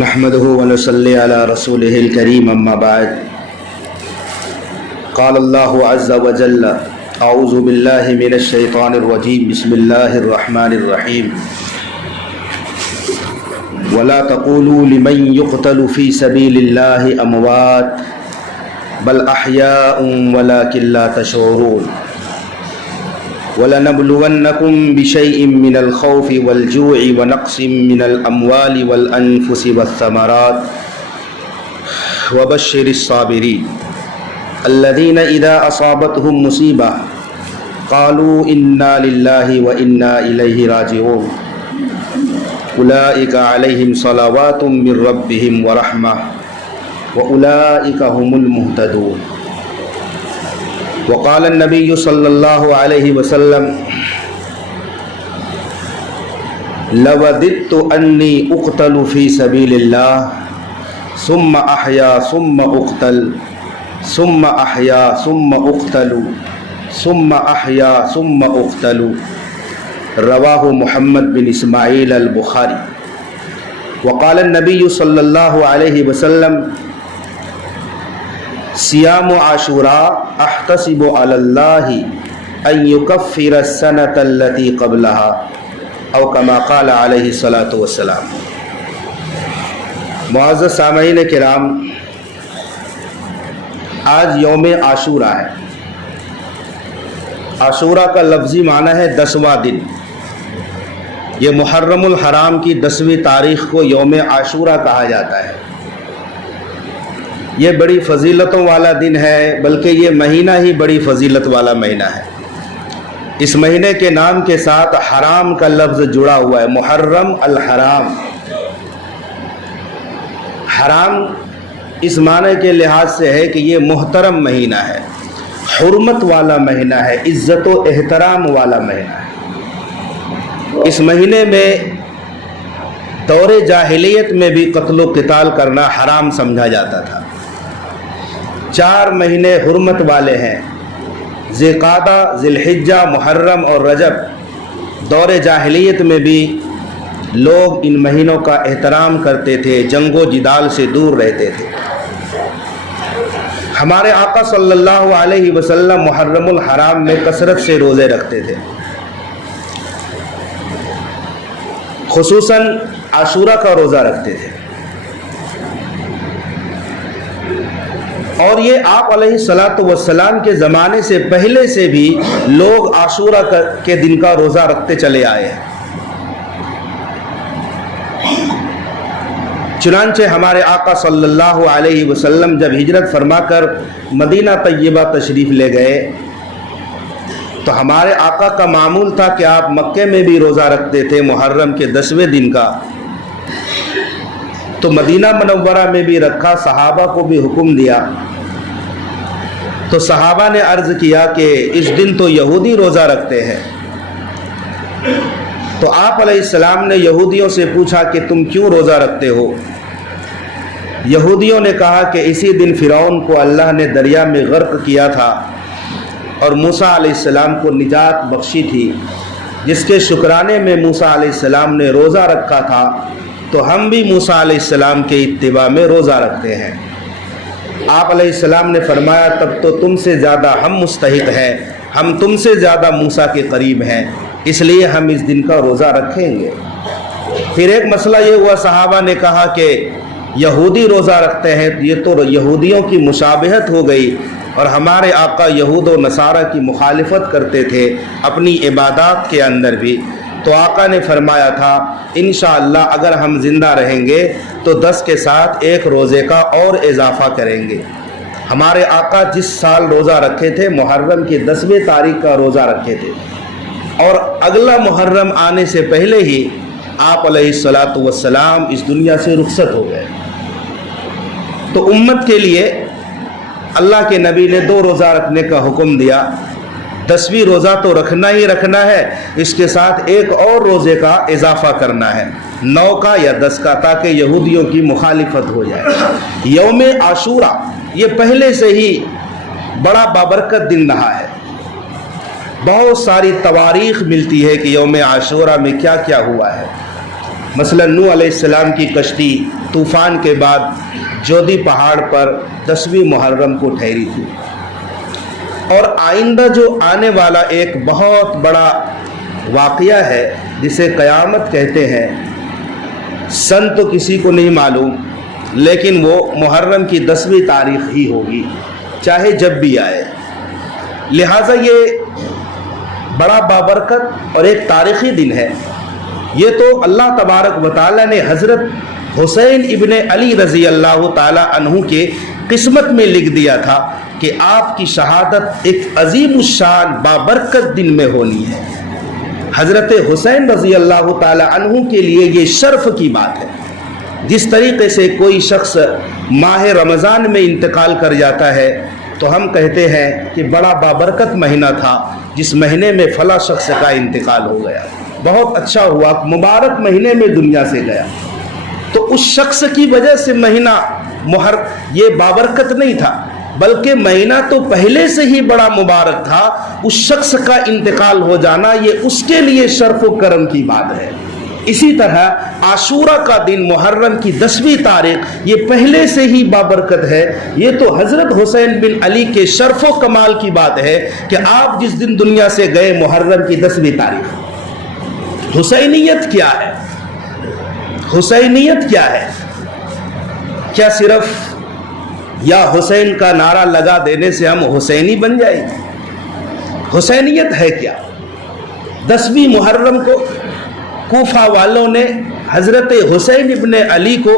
نحمده ونصلي على رسوله الكريم اما بعد قال الله عز وجل اعوذ بالله من الشيطان الرجيم بسم الله الرحمن الرحيم ولا تقولوا لمن يقتل في سبيل الله اموات بل احياء ولكن لا تشعرون وَلَنَبْلُوَنَّكُمْ بِشَيْءٍ مِّنَ الْخَوْفِ وَالْجُوعِ وَنَقْصٍ مِّنَ الْأَمْوَالِ وَالْأَنفُسِ وَالثَّمَرَاتِ وَبَشِّرِ الصَّابِرِينَ الَّذِينَ إِذَا أَصَابَتْهُمْ مُصِيبَةٌ قَالُوا إِنَّا لِلَّهِ وَإِنَّا إِلَيْهِ راجعون أُولَئِكَ عَلَيْهِمْ صَلَوَاتٌ مِّن رَّبِّهِمْ وَرَحْمَةٌ وَأُولَئِكَ هُمُ الْمُهْتَدُونَ وقال النبی صلی اللہ علیہ وسلم لوددت انی اقتل فی سبیل اللہ ثم احیا ثم اقتل ثم احیا ثم اقتل ثم احیا ثم اقتل رواہ محمد بن اسماعیل البخاری وقال النبی صلی اللہ علیہ وسلم صیام عاشوراء احتسب علی اللہ ان یکفر السنة التي قبلها او کما قال علیہ الصلاۃ والسلام۔ معزز سامعین کرام، آج یوم عاشوراء ہے۔ عاشوراء کا لفظی معنی ہے 10واں دن۔ یہ محرم الحرام کی 10ویں تاریخ کو یوم عاشوراء کہا جاتا ہے۔ یہ بڑی فضیلتوں والا دن ہے، بلکہ یہ مہینہ ہی بڑی فضیلت والا مہینہ ہے۔ اس مہینے کے نام کے ساتھ حرام کا لفظ جڑا ہوا ہے، محرم الحرام۔ حرام اس معنی کے لحاظ سے ہے کہ یہ محترم مہینہ ہے، حرمت والا مہینہ ہے، عزت و احترام والا مہینہ ہے۔ اس مہینے میں دور جاہلیت میں بھی قتل و قتال کرنا حرام سمجھا جاتا تھا۔ 4 مہینے حرمت والے ہیں، ذی القعدہ، ذی الحجہ، محرم اور رجب۔ دور جاہلیت میں بھی لوگ ان مہینوں کا احترام کرتے تھے، جنگ و جدال سے دور رہتے تھے۔ ہمارے آقا صلی اللہ علیہ وسلم محرم الحرام میں کثرت سے روزے رکھتے تھے، خصوصاً عاشوراء کا روزہ رکھتے تھے، اور یہ آپ علیہ الصلاۃ والسلام کے زمانے سے پہلے سے بھی لوگ عاشوراء کے دن کا روزہ رکھتے چلے آئے ہیں۔ چنانچہ ہمارے آقا صلی اللہ علیہ وسلم جب ہجرت فرما کر مدینہ طیبہ تشریف لے گئے تو ہمارے آقا کا معمول تھا کہ آپ مکے میں بھی روزہ رکھتے تھے محرم کے 10ویں دن کا، تو مدینہ منورہ میں بھی رکھا، صحابہ کو بھی حکم دیا۔ تو صحابہ نے عرض کیا کہ اس دن تو یہودی روزہ رکھتے ہیں، تو آپ علیہ السلام نے یہودیوں سے پوچھا کہ تم کیوں روزہ رکھتے ہو؟ یہودیوں نے کہا کہ اسی دن فرعون کو اللہ نے دریا میں غرق کیا تھا اور موسیٰ علیہ السلام کو نجات بخشی تھی، جس کے شکرانے میں موسیٰ علیہ السلام نے روزہ رکھا تھا، تو ہم بھی موسیٰ علیہ السلام کے اتباع میں روزہ رکھتے ہیں۔ آپ علیہ السلام نے فرمایا تب تو تم سے زیادہ ہم مستحق ہیں، ہم تم سے زیادہ موسیٰ کے قریب ہیں، اس لیے ہم اس دن کا روزہ رکھیں گے۔ پھر ایک مسئلہ یہ ہوا، صحابہ نے کہا کہ یہودی روزہ رکھتے ہیں، یہ تو یہودیوں کی مشابہت ہو گئی، اور ہمارے آقا یہود و نصارہ کی مخالفت کرتے تھے اپنی عبادات کے اندر بھی۔ تو آقا نے فرمایا تھا انشاءاللہ اگر ہم زندہ رہیں گے تو 10 کے ساتھ ایک روزے کا اور اضافہ کریں گے۔ ہمارے آقا جس سال روزہ رکھے تھے محرم کی 10ویں تاریخ کا روزہ رکھے تھے، اور اگلا محرم آنے سے پہلے ہی آپ علیہ الصلاۃ والسلام اس دنیا سے رخصت ہو گئے۔ تو امت کے لیے اللہ کے نبی نے 2 روزہ رکھنے کا حکم دیا۔ 10ویں روزہ تو رکھنا ہی رکھنا ہے، اس کے ساتھ ایک اور روزے کا اضافہ کرنا ہے، 9 کا یا 10 کا، تاکہ یہودیوں کی مخالفت ہو جائے۔ یوم عاشوراء یہ پہلے سے ہی بڑا بابرکت دن رہا ہے، بہت ساری تواریخ ملتی ہے کہ یوم عاشوراء میں کیا کیا ہوا ہے۔ مثلا نوح علیہ السلام کی کشتی طوفان کے بعد جودی پہاڑ پر 10ویں محرم کو ٹھہری تھی، اور آئندہ جو آنے والا ایک بہت بڑا واقعہ ہے جسے قیامت کہتے ہیں، سن تو کسی کو نہیں معلوم، لیکن وہ محرم کی 10ویں تاریخ ہی ہوگی، چاہے جب بھی آئے۔ لہٰذا یہ بڑا بابرکت اور ایک تاریخی دن ہے۔ یہ تو اللہ تبارک و تعالیٰ نے حضرت حسین ابن علی رضی اللہ تعالیٰ عنہ کے قسمت میں لکھ دیا تھا کہ آپ کی شہادت ایک عظیم الشان بابرکت دن میں ہونی ہے۔ حضرت حسین رضی اللہ تعالیٰ عنہ کے لیے یہ شرف کی بات ہے۔ جس طریقے سے کوئی شخص ماہ رمضان میں انتقال کر جاتا ہے تو ہم کہتے ہیں کہ بڑا بابرکت مہینہ تھا، جس مہینے میں فلاں شخص کا انتقال ہو گیا، بہت اچھا ہوا، مبارک مہینے میں دنیا سے گیا۔ تو اس شخص کی وجہ سے مہینہ یہ بابرکت نہیں تھا، بلکہ مہینہ تو پہلے سے ہی بڑا مبارک تھا۔ اس شخص کا انتقال ہو جانا یہ اس کے لیے شرف و کرم کی بات ہے۔ اسی طرح عاشورہ کا دن محرم کی 10ویں تاریخ یہ پہلے سے ہی بابرکت ہے۔ یہ تو حضرت حسین بن علی کے شرف و کمال کی بات ہے کہ آپ جس دن دنیا سے گئے محرم کی 10ویں تاریخ۔ حسینیت کیا ہے؟ حسینیت کیا ہے؟ کیا صرف یا حسین کا نعرہ لگا دینے سے ہم حسینی بن جائیں گے؟ حسینیت ہے کیا؟ 10ویں محرم کو کوفہ والوں نے حضرت حسین ابن علی کو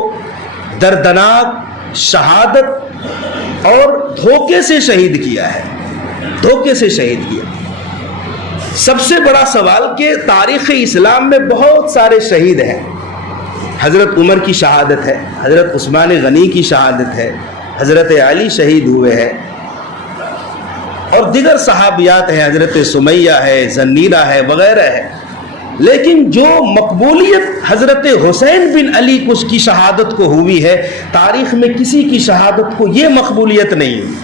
دردناک شہادت اور دھوکے سے شہید کیا ہے، دھوکے سے شہید کیا۔ سب سے بڑا سوال کہ تاریخ اسلام میں بہت سارے شہید ہیں۔ حضرت عمر کی شہادت ہے، حضرت عثمان غنی کی شہادت ہے، حضرت علی شہید ہوئے ہیں، اور دیگر صحابیات ہیں، حضرت سمیہ ہے، زنیرہ ہے، وغیرہ ہے۔ لیکن جو مقبولیت حضرت حسین بن علی کی شہادت کو ہوئی ہے، تاریخ میں کسی کی شہادت کو یہ مقبولیت نہیں ہوئی۔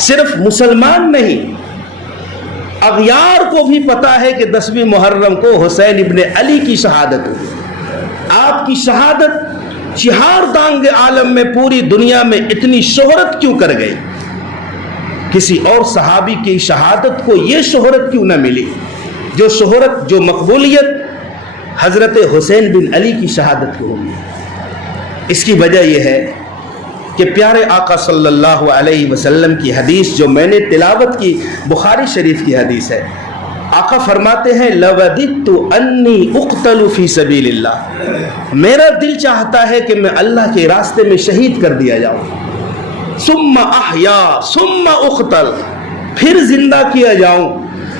صرف مسلمان نہیں، اغیار کو بھی پتا ہے کہ 10ویں محرم کو حسین ابن علی کی شہادت ہوئی۔ آپ کی شہادت چہار دانگ عالم میں پوری دنیا میں اتنی شہرت کیوں کر گئی؟ کسی اور صحابی کی شہادت کو یہ شہرت کیوں نہ ملی جو شہرت، جو مقبولیت حضرت حسین بن علی کی شہادت کو ہوئی؟ اس کی وجہ یہ ہے کہ پیارے آقا صلی اللہ علیہ وسلم کی حدیث جو میں نے تلاوت کی، بخاری شریف کی حدیث ہے۔ آقا فرماتے ہیں لَوَدِدْتُ أَنِّي أُقْتَلُ فِي سَبِيلِ اللَّهِ، میرا دل چاہتا ہے کہ میں اللہ کے راستے میں شہید کر دیا جاؤں۔ ثُمَّ أَحْيَا ثُمَّ أُقْتَلْ، پھر زندہ کیا جاؤں،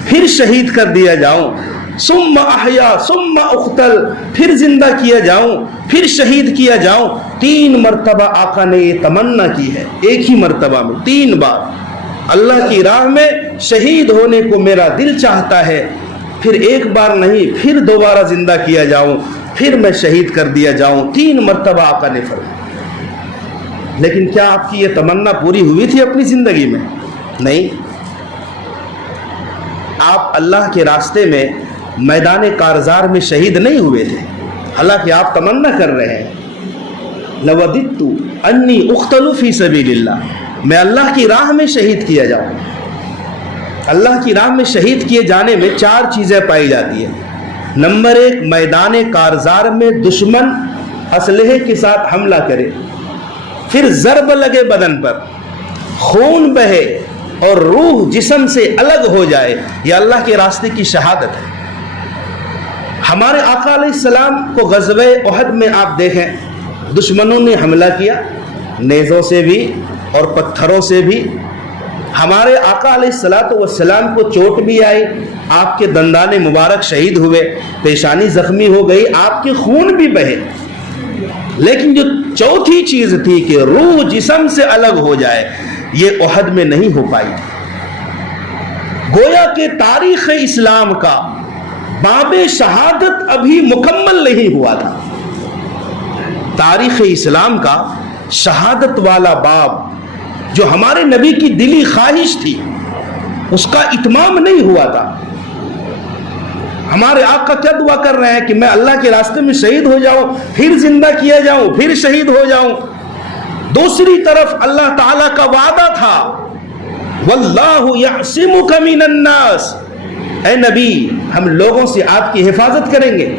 پھر شہید کر دیا جاؤں۔ ثُمَّ أَحْيَا ثُمَّ أُقْتَلْ، پھر زندہ کیا جاؤں، پھر شہید کیا جاؤں۔ 3 مرتبہ آقا نے یہ تمنا کی ہے، ایک ہی مرتبہ میں 3 بار۔ اللہ کی راہ میں شہید ہونے کو میرا دل چاہتا ہے، پھر ایک بار نہیں، پھر دوبارہ زندہ کیا جاؤں، پھر میں شہید کر دیا جاؤں۔ 3 مرتبہ آقا نے فرمایا۔ لیکن کیا آپ کی یہ تمنا پوری ہوئی تھی اپنی زندگی میں؟ نہیں۔ آپ اللہ کے راستے میں میدان کارزار میں شہید نہیں ہوئے تھے، حالانکہ آپ تمنا کر رہے ہیں لَوَدِدْتُ أَنِّي أُقْتَلُ فِي سَبِيلِ اللَّهِ، میں اللہ کی راہ میں شہید کیا جاؤں۔ اللہ کی راہ میں شہید کیے جانے میں 4 چیزیں پائی جاتی ہیں۔ نمبر 1، میدان کارزار میں دشمن اسلحے کے ساتھ حملہ کرے، پھر ضرب لگے بدن پر، خون بہے اور روح جسم سے الگ ہو جائے، یہ اللہ کے راستے کی شہادت ہے۔ ہمارے آقا علیہ السلام کو غزوہ احد میں آپ دیکھیں، دشمنوں نے حملہ کیا، نیزوں سے بھی اور پتھروں سے بھی۔ ہمارے آقا علیہ السلام کو چوٹ بھی آئی، آپ کے دندان مبارک شہید ہوئے، پیشانی زخمی ہو گئی، آپ کے خون بھی بہے۔ لیکن جو چوتھی چیز تھی کہ روح جسم سے الگ ہو جائے، یہ احد میں نہیں ہو پائی۔ گویا کہ تاریخ اسلام کا باب شہادت ابھی مکمل نہیں ہوا تھا۔ تاریخ اسلام کا شہادت والا باب جو ہمارے نبی کی دلی خواہش تھی، اس کا اتمام نہیں ہوا تھا۔ ہمارے آقا کیا دعا کر رہے ہیں کہ میں اللہ کے راستے میں شہید ہو جاؤں، پھر زندہ کیا جاؤں، پھر شہید ہو جاؤں۔ دوسری طرف اللہ تعالیٰ کا وعدہ تھا واللہ یعصمک من الناس، اے نبی ہم لوگوں سے آپ کی حفاظت کریں گے،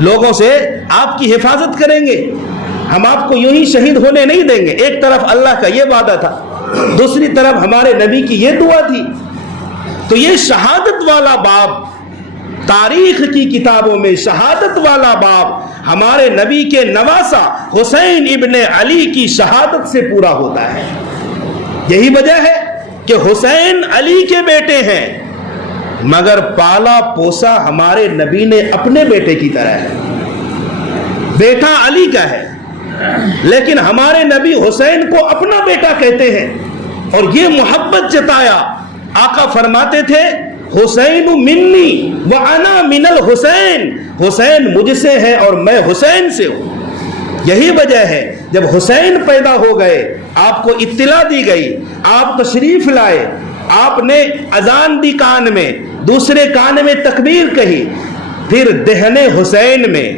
لوگوں سے آپ کی حفاظت کریں گے، ہم آپ کو یوں ہی شہید ہونے نہیں دیں گے۔ ایک طرف اللہ کا یہ وعدہ تھا، دوسری طرف ہمارے نبی کی یہ دعا تھی۔ تو یہ شہادت والا باب، تاریخ کی کتابوں میں شہادت والا باب ہمارے نبی کے نواسا حسین ابن علی کی شہادت سے پورا ہوتا ہے۔ یہی وجہ ہے کہ حسین علی کے بیٹے ہیں، مگر پالا پوسا ہمارے نبی نے اپنے بیٹے کی طرح ہے۔ بیٹا علی کا ہے لیکن ہمارے نبی حسین کو اپنا بیٹا کہتے ہیں، اور یہ محبت جتایا۔ آقا فرماتے تھے حسین منی وانا من الحسین، حسین مجھ سے ہے اور میں حسین سے ہوں۔ یہی وجہ ہے جب حسین پیدا ہو گئے آپ کو اطلاع دی گئی، آپ تشریف لائے، آپ نے اذان دی کان میں، دوسرے کان میں تکبیر کہی، پھر دہن حسین میں،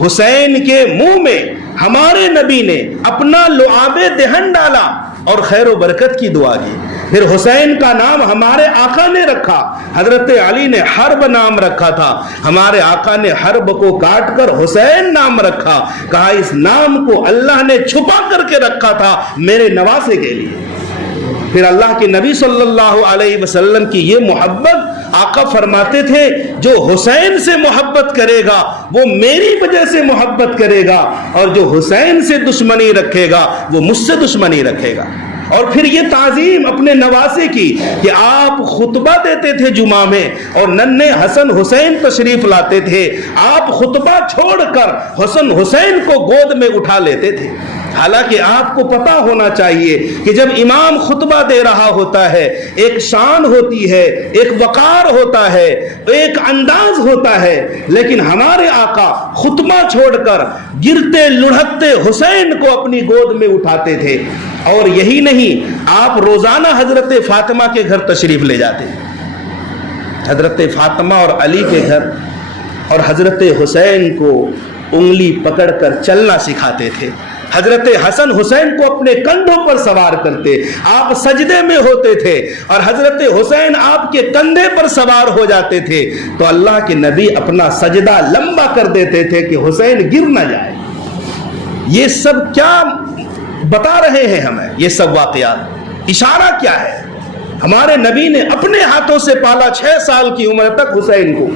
حسین کے منہ میں ہمارے نبی نے اپنا لعاب دہن ڈالا اور خیر و برکت کی دعا کی۔ پھر حسین کا نام ہمارے آقا نے رکھا، حضرت علی نے حرب نام رکھا تھا، ہمارے آقا نے حرب کو کاٹ کر حسین نام رکھا، کہا اس نام کو اللہ نے چھپا کر کے رکھا تھا میرے نواسے کے لیے۔ پھر اللہ کے نبی صلی اللہ علیہ وسلم کی یہ محبت، آقا فرماتے تھے جو حسین سے محبت کرے گا وہ میری وجہ سے محبت کرے گا، اور جو حسین سے دشمنی رکھے گا وہ مجھ سے دشمنی رکھے گا۔ اور پھر یہ تعظیم اپنے نواسے کی کہ آپ خطبہ دیتے تھے جمعہ میں اور ننھے حسن حسین تشریف لاتے تھے، آپ خطبہ چھوڑ کر حسن حسین کو گود میں اٹھا لیتے تھے۔ حالانکہ آپ کو پتا ہونا چاہیے کہ جب امام خطبہ دے رہا ہوتا ہے ایک شان ہوتی ہے، ایک وقار ہوتا ہے، ایک انداز ہوتا ہے، لیکن ہمارے آقا خطبہ چھوڑ کر گرتے لڑھکتے حسین کو اپنی گود میں اٹھاتے تھے۔ اور یہی نہیں، آپ روزانہ حضرت فاطمہ کے گھر تشریف لے جاتے، حضرت فاطمہ اور علی کے گھر، اور حضرت حسین کو انگلی پکڑ کر چلنا سکھاتے تھے، حضرت حسن حسین کو اپنے کندھوں پر سوار کرتے، آپ سجدے میں ہوتے تھے اور حضرت حسین آپ کے کندھے پر سوار ہو جاتے تھے، تو اللہ کے نبی اپنا سجدہ لمبا کر دیتے تھے کہ حسین گر نہ جائے۔ یہ سب کیا بتا رہے ہیں ہمیں؟ یہ سب واقعات اشارہ کیا ہے؟ ہمارے نبی نے اپنے ہاتھوں سے پالا 6 سال کی عمر تک حسین کو۔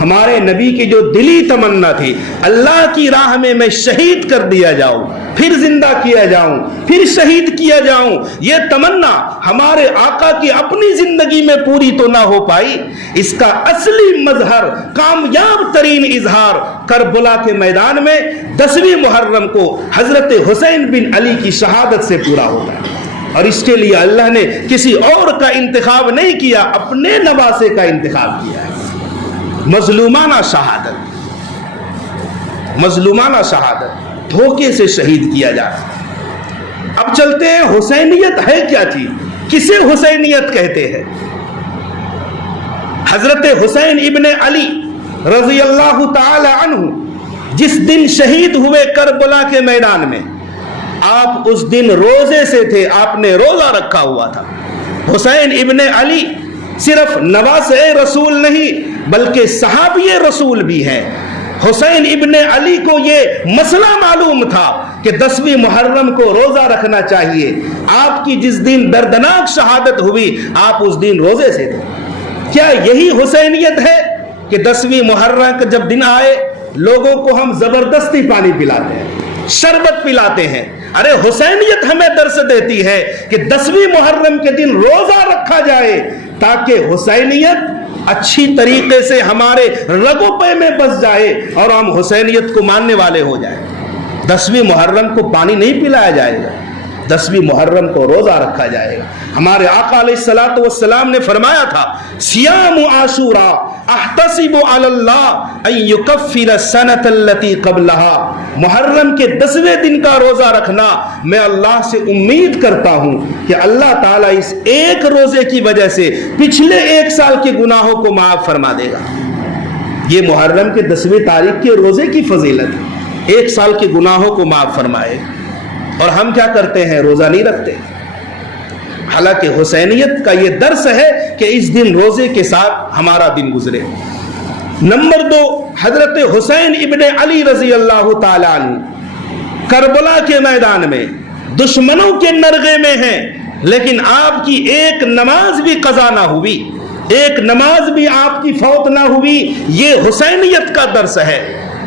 ہمارے نبی کی جو دلی تمنا تھی اللہ کی راہ میں شہید کر دیا جاؤں، پھر زندہ کیا جاؤں، پھر شہید کیا جاؤں، یہ تمنا ہمارے آقا کی اپنی زندگی میں پوری تو نہ ہو پائی۔ اس کا اصلی مظہر، کامیاب ترین اظہار کربلا کے میدان میں 10ویں محرم کو حضرت حسین بن علی کی شہادت سے پورا ہوتا ہے، اور اس کے لیے اللہ نے کسی اور کا انتخاب نہیں کیا، اپنے نواسے کا انتخاب کیا ہے۔ مظلومانہ شہادت، مظلومانہ شہادت، دھوکے سے شہید کیا جاتا۔ اب چلتے ہیں حسینیت ہے کیا چیز، کسے حسینیت کہتے ہیں؟ حضرت حسین ابن علی رضی اللہ تعالی عنہ جس دن شہید ہوئے کربلا کے میدان میں، آپ اس دن روزے سے تھے، آپ نے روزہ رکھا ہوا تھا۔ حسین ابن علی صرف نواسے رسول نہیں بلکہ صحابی رسول بھی ہیں۔ حسین ابن علی کو یہ مسئلہ معلوم تھا کہ 10ویں محرم کو روزہ رکھنا چاہیے۔ آپ کی جس دن دردناک شہادت ہوئی آپ اس دن روزے سے تھے۔ کیا یہی حسینیت ہے کہ 10ویں محرم کا جب دن آئے لوگوں کو ہم زبردستی پانی پلاتے ہیں، شربت پلاتے ہیں؟ ارے حسینیت ہمیں درس دیتی ہے کہ 10ویں محرم کے دن روزہ رکھا جائے تاکہ حسینیت اچھی طریقے سے ہمارے رگوں پے میں بس جائے اور ہم حسینیت کو ماننے والے ہو جائیں۔ 10ویں محرم کو پانی نہیں پلایا جائے گا، 10ویں محرم کو روزہ رکھا جائے گا۔ ہمارے آقا علیہ الصلوۃ والسلام نے فرمایا تھا صیام عاشوراء احتسب علی اللہ ان یکفر السنۃ التي قبلها، محرم کے 10ویں دن کا روزہ رکھنا میں اللہ سے امید کرتا ہوں کہ اللہ تعالیٰ اس ایک روزے کی وجہ سے پچھلے 1 سال کے گناہوں کو معاف فرما دے گا۔ یہ محرم کے 10ویں تاریخ کے روزے کی فضیلت ہے، 1 سال کے گناہوں کو معاف فرمائے۔ اور ہم کیا کرتے ہیں؟ روزہ نہیں رکھتے۔ حالانکہ حسینیت کا یہ درس ہے کہ اس دن روزے کے ساتھ ہمارا دن گزرے۔ نمبر 2، حضرت حسین ابن علی رضی اللہ تعالی عنہ کربلا کے میدان میں دشمنوں کے نرغے میں ہیں، لیکن آپ کی ایک نماز بھی قضا نہ ہوئی، ایک نماز بھی آپ کی فوت نہ ہوئی۔ یہ حسینیت کا درس ہے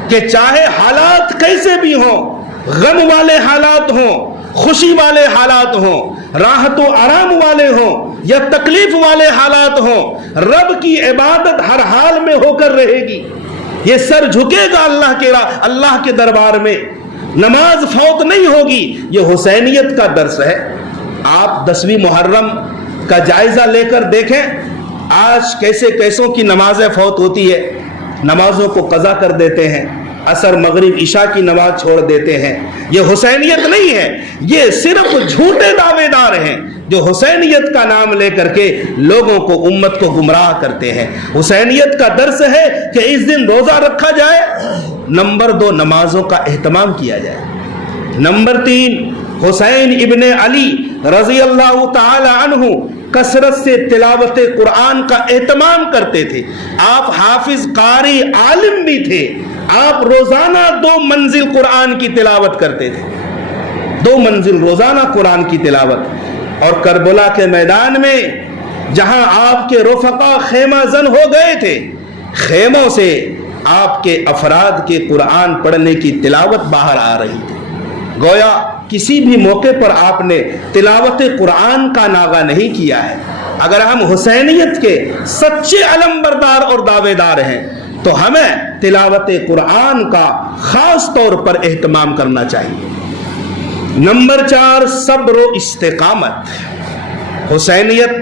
کہ چاہے حالات کیسے بھی ہوں، غم والے حالات ہوں، خوشی والے حالات ہوں، راحت و آرام والے ہوں یا تکلیف والے حالات ہوں، رب کی عبادت ہر حال میں ہو کر رہے گی۔ یہ سر جھکے گا اللہ کے دربار میں، نماز فوت نہیں ہوگی۔ یہ حسینیت کا درس ہے۔ آپ 10ویں محرم کا جائزہ لے کر دیکھیں، آج کیسے کیسوں کی نمازیں فوت ہوتی ہے، نمازوں کو قضا کر دیتے ہیں، عصر مغرب عشاء کی نماز چھوڑ دیتے ہیں۔ یہ حسینیت نہیں ہے، یہ صرف جھوٹے دعوے دار ہیں جو حسینیت کا نام لے کر کے لوگوں کو، امت کو گمراہ کرتے ہیں۔ حسینیت کا درس ہے کہ اس دن روزہ رکھا جائے۔ نمبر 2، نمازوں کا اہتمام کیا جائے۔ نمبر 3، حسین ابن علی رضی اللہ تعالی عنہ کثرت سے تلاوت قرآن کا اہتمام کرتے تھے۔ آپ حافظ، قاری، عالم بھی تھے۔ آپ روزانہ 2 منزل قرآن کی تلاوت کرتے تھے، 2 منزل روزانہ قرآن کی تلاوت۔ اور کربلا کے میدان میں جہاں آپ کے رفقا خیمہ زن ہو گئے تھے، خیموں سے آپ کے افراد کے قرآن پڑھنے کی تلاوت باہر آ رہی تھی۔ گویا کسی بھی موقع پر آپ نے تلاوت قرآن کا ناغہ نہیں کیا ہے۔ اگر ہم حسینیت کے سچے علمبردار اور دعوے دار ہیں تو ہمیں تلاوت قرآن کا خاص طور پر اہتمام کرنا چاہیے۔ نمبر 4، صبر و استقامت۔ حسینیت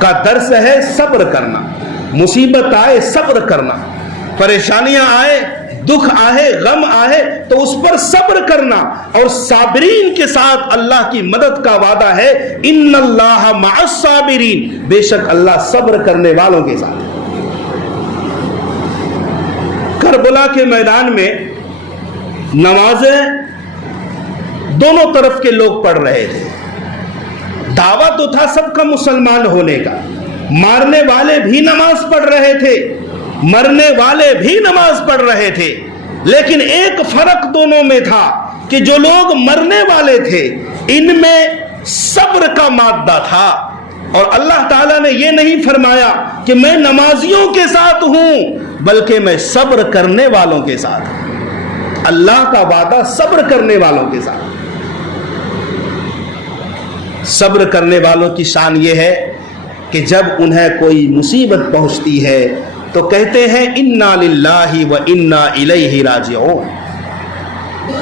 کا درس ہے صبر کرنا، مصیبت آئے صبر کرنا، پریشانیاں آئے، دکھ آئے، غم آئے تو اس پر صبر کرنا، اور صابرین کے ساتھ اللہ کی مدد کا وعدہ ہے۔ ان اللہ مع الصابرین، بے شک اللہ صبر کرنے والوں کے ساتھ۔ کربلا کے میدان میں نمازیں دونوں طرف کے لوگ پڑھ رہے تھے۔ دعویٰ تو تھا سب کا مسلمان ہونے کا، مارنے والے بھی نماز پڑھ رہے تھے، مرنے والے بھی نماز پڑھ رہے تھے، لیکن ایک فرق دونوں میں تھا کہ جو لوگ مرنے والے تھے ان میں صبر کا مادہ تھا، اور اللہ تعالیٰ نے یہ نہیں فرمایا کہ میں نمازیوں کے ساتھ ہوں، بلکہ میں صبر کرنے والوں کے ساتھ ہوں۔ اللہ کا وعدہ صبر کرنے والوں کے ساتھ۔ صبر کرنے والوں کی شان یہ ہے کہ جب انہیں کوئی مصیبت پہنچتی ہے تو کہتے ہیں انا للہ و انا الیہ راجعون،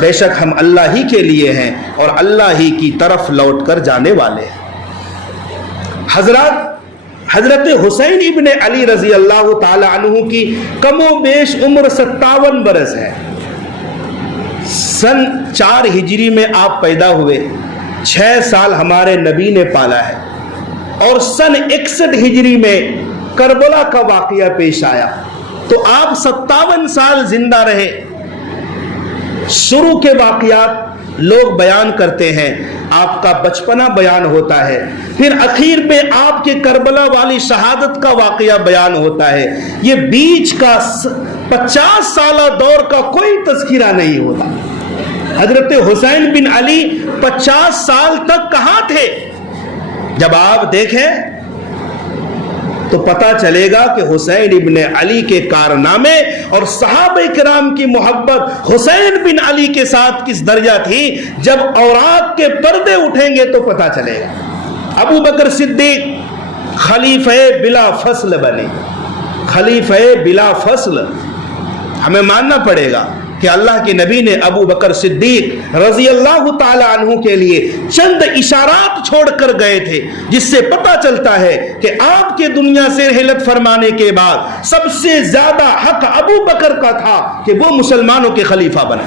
بے شک ہم اللہ ہی کے لیے ہیں اور اللہ ہی کی طرف لوٹ کر جانے والے ہیں۔ حضرت حسین ابن علی رضی اللہ تعالی عنہ کی کم و بیش عمر 57 برس ہے۔ سن 4 ہجری میں آپ پیدا ہوئے، 6 سال ہمارے نبی نے پالا ہے، اور سن 61 ہجری میں کربلا کا واقعہ پیش آیا تو آپ 57 سال زندہ رہے۔ شروع کے واقعات لوگ بیان کرتے ہیں، آپ کا بچپنا بیان ہوتا ہے، پھر اخیر میں آپ کے کربلا والی شہادت کا واقعہ بیان ہوتا ہے۔ یہ بیچ کا 50 سالہ دور کا کوئی تذکرہ نہیں ہوتا۔ حضرت حسین بن علی 50 سال تک کہاں تھے؟ جب آپ دیکھیں تو پتہ چلے گا کہ حسین ابن علی کے کارنامے اور صحابہ کرام کی محبت حسین بن علی کے ساتھ کس درجہ تھی۔ جب اوراق کے پردے اٹھیں گے تو پتہ چلے گا۔ ابو بکر صدیق خلیفہ بلا فصل بنے، خلیفہ بلا فصل۔ ہمیں ماننا پڑے گا کہ اللہ کے نبی نے ابو بکر صدیق رضی اللہ تعالی عنہ کے لیے چند اشارات چھوڑ کر گئے تھے، جس سے پتہ چلتا ہے کہ آپ کے دنیا سے رحلت فرمانے کے بعد سب سے زیادہ حق ابو بکر کا تھا کہ وہ مسلمانوں کے خلیفہ بنے۔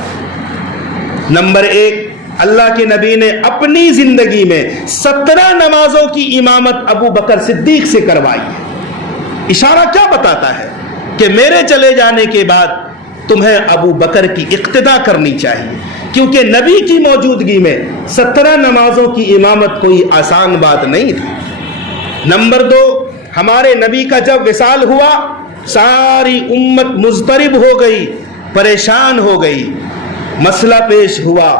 نمبر 1، اللہ کے نبی نے اپنی زندگی میں 17 نمازوں کی امامت ابو بکر صدیق سے کروائی ہے۔ اشارہ کیا بتاتا ہے کہ میرے چلے جانے کے بعد تمہیں ابو بکر کی اقتدا کرنی چاہیے، کیونکہ نبی کی موجودگی میں 17 نمازوں کی امامت کوئی آسان بات نہیں تھی۔ نمبر 2، ہمارے نبی کا جب وصال ہوا ساری امت مضطرب ہو گئی، پریشان ہو گئی۔ مسئلہ پیش ہوا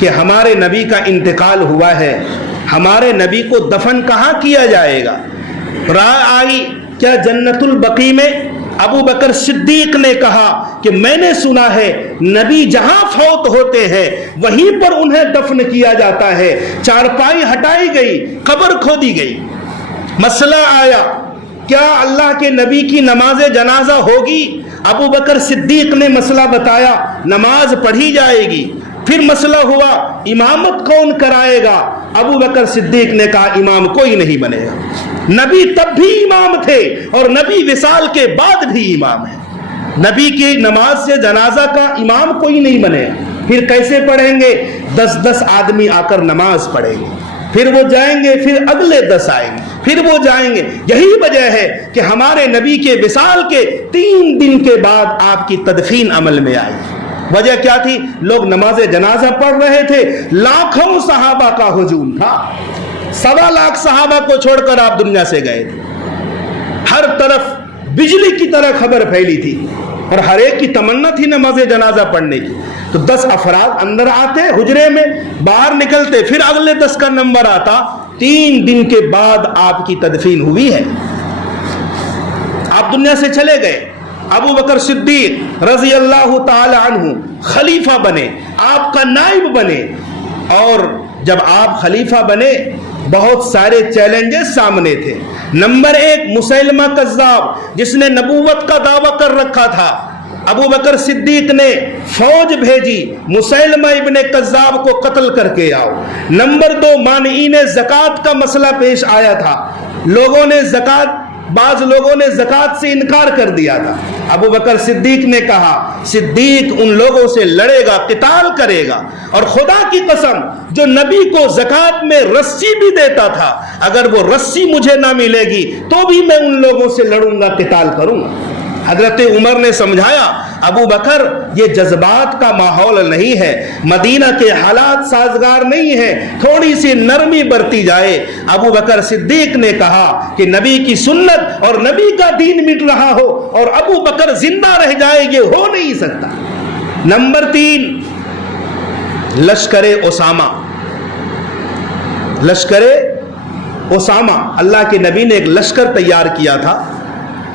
کہ ہمارے نبی کا انتقال ہوا ہے، ہمارے نبی کو دفن کہاں کیا جائے گا؟ رائے آئی کیا جنت البقیع میں؟ ابو بکر صدیق نے کہا کہ میں نے سنا ہے نبی جہاں فوت ہوتے ہیں وہیں پر انہیں دفن کیا جاتا ہے۔ چارپائی ہٹائی گئی، قبر کھودی گئی۔ مسئلہ آیا کیا اللہ کے نبی کی نماز جنازہ ہوگی؟ ابو بکر صدیق نے مسئلہ بتایا، نماز پڑھی جائے گی۔ پھر مسئلہ ہوا امامت کون کرائے گا؟ ابو بکر صدیق نے کہا امام کوئی نہیں بنے گا۔ نبی تب بھی امام تھے اور نبی وصال کے بعد بھی امام ہے۔ نبی کی نماز سے جنازہ کا امام کوئی نہیں بنے۔ پھر کیسے پڑھیں گے؟ 10 آدمی آ کر نماز پڑھیں گے، پھر وہ جائیں گے، پھر اگلے 10 آئیں گے، پھر وہ جائیں گے۔ یہی وجہ ہے کہ ہمارے نبی کے وصال کے 3 دن کے بعد آپ کی تدفین عمل میں آئی۔ وجہ کیا تھی؟ لوگ نماز جنازہ پڑھ رہے تھے، لاکھوں صحابہ کا ہجوم تھا، 1.25 لاکھ صحابہ کو چھوڑ کر آپ دنیا سے گئے تھے۔ ہر طرف بجلی کی طرح خبر پھیلی تھی اور ہر ایک کی تمنا تھی نماز جنازہ پڑھنے کی۔ تو 10 افراد اندر آتے حجرے میں، باہر نکلتے، پھر اگلے 10 کا نمبر آتا۔ 3 دن کے بعد آپ کی تدفین ہوئی ہے، آپ دنیا سے چلے گئے۔ ابو بکر صدیق رضی اللہ تعالی عنہ خلیفہ بنے، آپ کا نائب بنے، اور جب آپ خلیفہ بنے بہت سارے چیلنجز سامنے تھے۔ نمبر 1، مسیلمہ کذاب جس نے نبوت کا دعویٰ کر رکھا تھا، ابو بکر صدیق نے فوج بھیجی، مسیلمہ ابن کذاب کو قتل کر کے آؤ۔ نمبر 2، مانعین زکوٰۃ کا مسئلہ پیش آیا تھا، بعض لوگوں نے زکوٰۃ سے انکار کر دیا تھا۔ ابو بکر صدیق نے کہا صدیق ان لوگوں سے لڑے گا، قتال کرے گا، اور خدا کی قسم جو نبی کو زکوٰۃ میں رسی بھی دیتا تھا، اگر وہ رسی مجھے نہ ملے گی تو بھی میں ان لوگوں سے لڑوں گا، قتال کروں گا۔ حضرت عمر نے سمجھایا ابو بکر یہ جذبات کا ماحول نہیں ہے، مدینہ کے حالات سازگار نہیں ہیں، تھوڑی سی نرمی برتی جائے۔ ابو بکر صدیق نے کہا کہ نبی کی سنت اور نبی کا دین مٹ رہا ہو اور ابو بکر زندہ رہ جائے، یہ ہو نہیں سکتا۔ نمبر 3، لشکر اسامہ، اللہ کے نبی نے ایک لشکر تیار کیا تھا،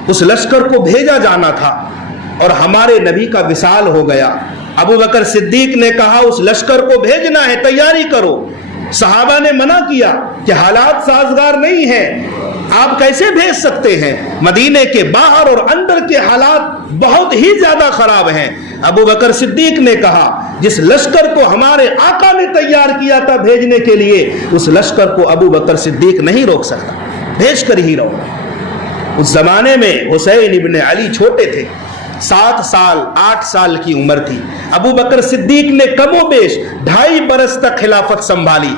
اس لشکر کو بھیجا جانا تھا، اور ہمارے نبی کا وصال ہو گیا۔ ابو بکر صدیق نے کہا اس لشکر کو بھیجنا ہے، تیاری کرو۔ صحابہ نے منع کیا کہ حالات سازگار نہیں ہیں، آپ کیسے بھیج سکتے ہیں؟ مدینے کے باہر اور اندر کے حالات بہت ہی زیادہ خراب ہیں۔ ابو بکر صدیق نے کہا جس لشکر کو ہمارے آقا نے تیار کیا تھا بھیجنے کے لیے، اس لشکر کو ابو بکر صدیق نہیں روک سکتا، بھیج کر ہی رہو۔ اس زمانے میں حسین ابن علی چھوٹے تھے، 7 سال 8 سال کی عمر تھی۔ ابو بکر صدیق نے کم و بیش 2.5 برس تک خلافت سنبھالی۔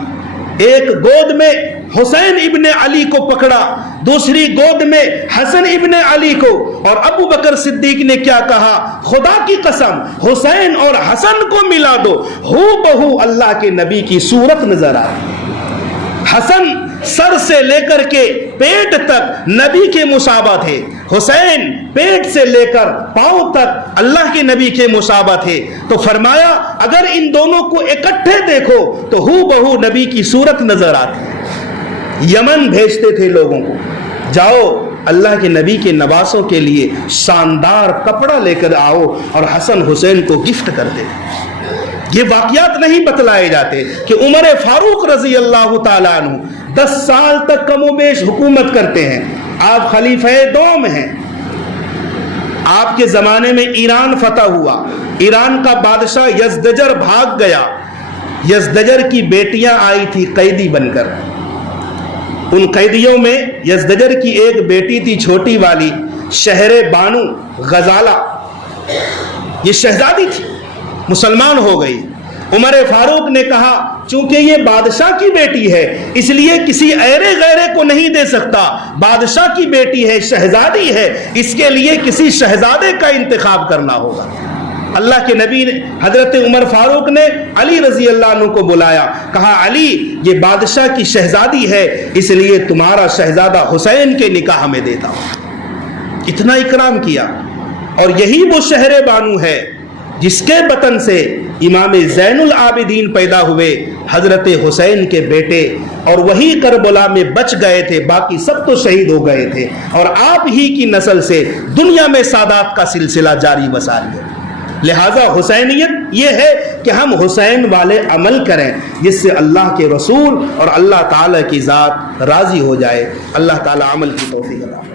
ایک گود میں حسین ابن علی کو پکڑا، دوسری گود میں حسن ابن علی کو، اور ابو بکر صدیق نے کیا کہا؟ خدا کی قسم حسین اور حسن کو ملا دو، ہو بہو اللہ کے نبی کی صورت نظر آئی۔ حسن سر سے لے کر کے پیٹ تک نبی کے مشابہ تھے، حسین پیٹ سے لے کر پاؤں تک اللہ کے نبی کے مشابہ تھے۔ تو فرمایا اگر ان دونوں کو اکٹھے دیکھو تو ہو بہو نبی کی صورت نظر آتی۔ یمن بھیجتے تھے لوگوں کو، جاؤ اللہ کے نبی کے نواسوں کے لیے شاندار کپڑا لے کر آؤ اور حسن حسین کو گفٹ کر دے۔ یہ واقعات نہیں بتلائے جاتے کہ عمر فاروق رضی اللہ تعالیٰ عنہ 10 سال تک کم و بیش حکومت کرتے ہیں، آپ خلیفہ دوم ہیں۔ آپ کے زمانے میں ایران فتح ہوا، ایران کا بادشاہ یزدجر بھاگ گیا، یزدجر کی بیٹیاں آئی تھی قیدی بن کر، ان قیدیوں میں یزدجر کی ایک بیٹی تھی چھوٹی والی، شہر بانو غزالہ، یہ شہزادی تھی، مسلمان ہو گئی۔ عمر فاروق نے کہا چونکہ یہ بادشاہ کی بیٹی ہے اس لیے کسی ایرے غیرے کو نہیں دے سکتا، بادشاہ کی بیٹی ہے، شہزادی ہے، اس کے لیے کسی شہزادے کا انتخاب کرنا ہوگا۔ اللہ کے نبی نے حضرت عمر فاروق نے علی رضی اللہ عنہ کو بلایا، کہا علی یہ بادشاہ کی شہزادی ہے اس لیے تمہارا شہزادہ حسین کے نکاح میں دیتا ہوں۔ اتنا اکرام کیا، اور یہی وہ شہر بانو ہے جس کے بطن سے امام زین العابدین پیدا ہوئے، حضرت حسین کے بیٹے، اور وہی کربلا میں بچ گئے تھے، باقی سب تو شہید ہو گئے تھے، اور آپ ہی کی نسل سے دنیا میں سادات کا سلسلہ جاری وساری ہے۔ لہذا حسینیت یہ ہے کہ ہم حسین والے عمل کریں جس سے اللہ کے رسول اور اللہ تعالی کی ذات راضی ہو جائے۔ اللہ تعالی عمل کی توفیق عطا فرمائے۔